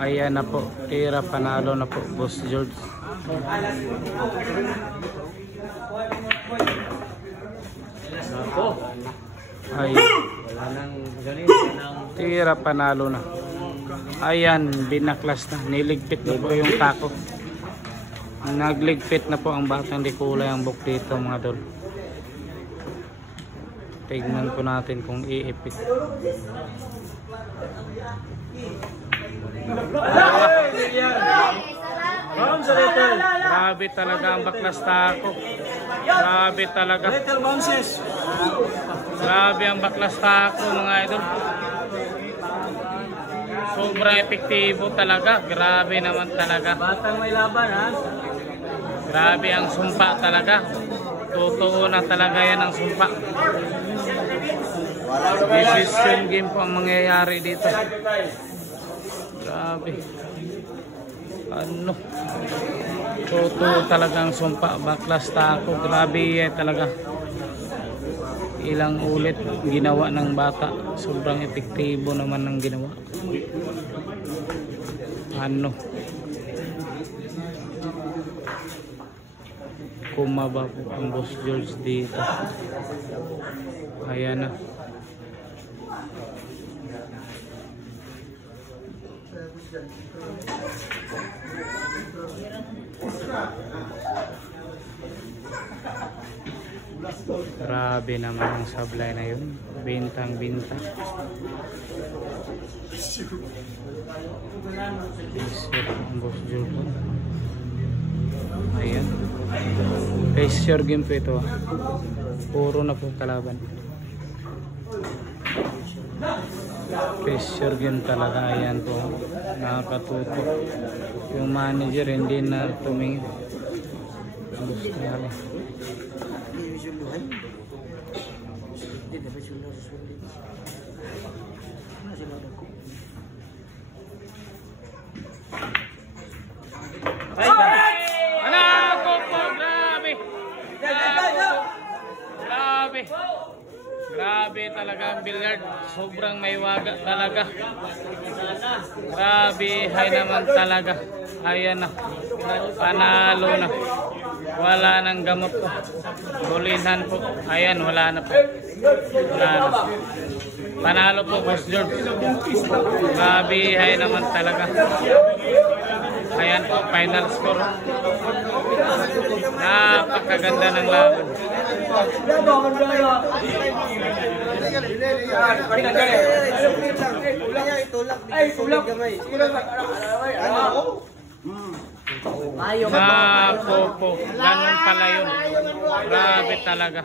Ayan na po, tira panalo na po, Boss George. Ay, tira panalo na. Ayan, binaklas na, niligpit na po yung tako. Nagligpit na po ang batang di kulay ang book dito mga dol. Tignan po natin kung iipit. Grabe talaga ang baklas tako. Grabe talaga. Grabe ang baklas tako mga idol. Sobrang epektibo talaga. Grabe naman talaga. Batang may laban ha. Grabe ang sumpa talaga. Totoo na talaga yan ang sumpa. Decision game po ang mangyayari dito. Grabe. Ano? Totoo talaga ang sumpa. Baklas tako. Grabe talaga. Ilang ulit ginawa ng bata. Sobrang epektibo naman ng ginawa. Ano? Kumaba po ang Boss George dito. Ayan na. Grabe naman ang sablay na yun. Bintang binta. Ang Boss George. Ayan. Pressure game po ito. Puro na po kalaban. Pressure game talaga. Ayan po. Nakakatuto. Yung manager hindi na tumingin. Gusto nga rin. Grabe talaga ang billiard. Sobrang may waga talaga. Grabe, hay naman talaga. Ayan na. Panalo na. Wala nang gamot po. Bulinhan po. Ayan, wala na po. Wala na. Panalo po, Boss George. Grabe, hay naman talaga. Ayan po, final score. Napakaganda ng laban. Po, ganun pala yun. Grabe talaga.